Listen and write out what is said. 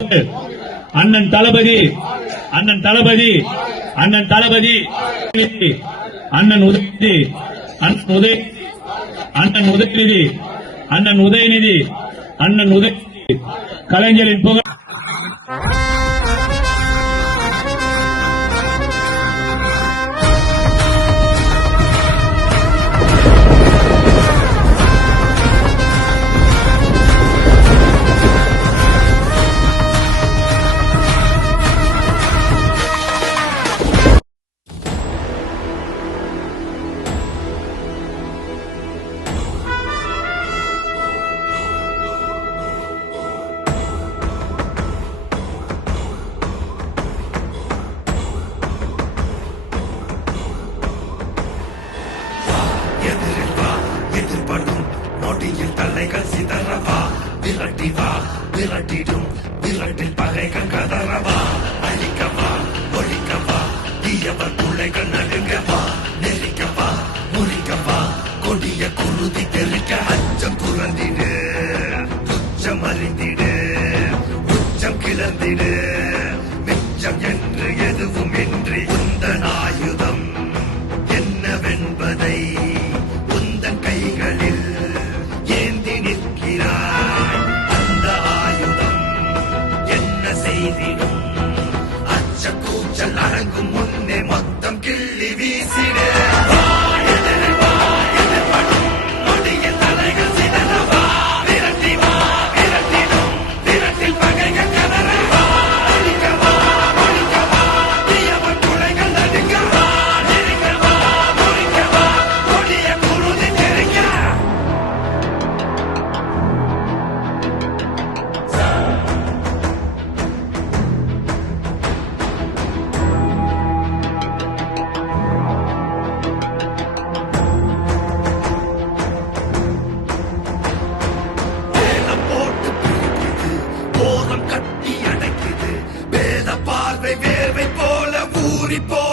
அண்ணன் தளபதி அண்ணன் தளபதி அண்ணன் தளபதி அண்ணன் உதயநிதி அண்ணன் உதயநிதி அண்ணன் உதயநிதி அண்ணன் உதயநிதி கலைஞரின் புகழ் தலைகள் சிதறவா விரட்டி வா விரட்டிடும் விரட்டில் பகைகள் கதறவா அழிக்கவா ஒழிக்கவா தீயவர் பிள்ளைகள் நடுங்கவா நெருக்கவா முறிக்கவா கொடிய குருதி தெறிக்க அச்சம் துறந்திடு துச்சம் அறிந்திடு உச்சம் கிளர்ந்திடு மிச்சம் என்று எதுவும் இன்றி உந்தன் ஆயுதம் என்னவென்பதை உந்தன் கைகளில் ஏந்தி நிற்கிறாய் அந்த ஆயுதம் என்ன செய்திடும் அச்ச கூச்சல் அடங்கும் முன்னே மொத்தம் கிள்ளி வீசிடு வேர்வை போல ஊறி போ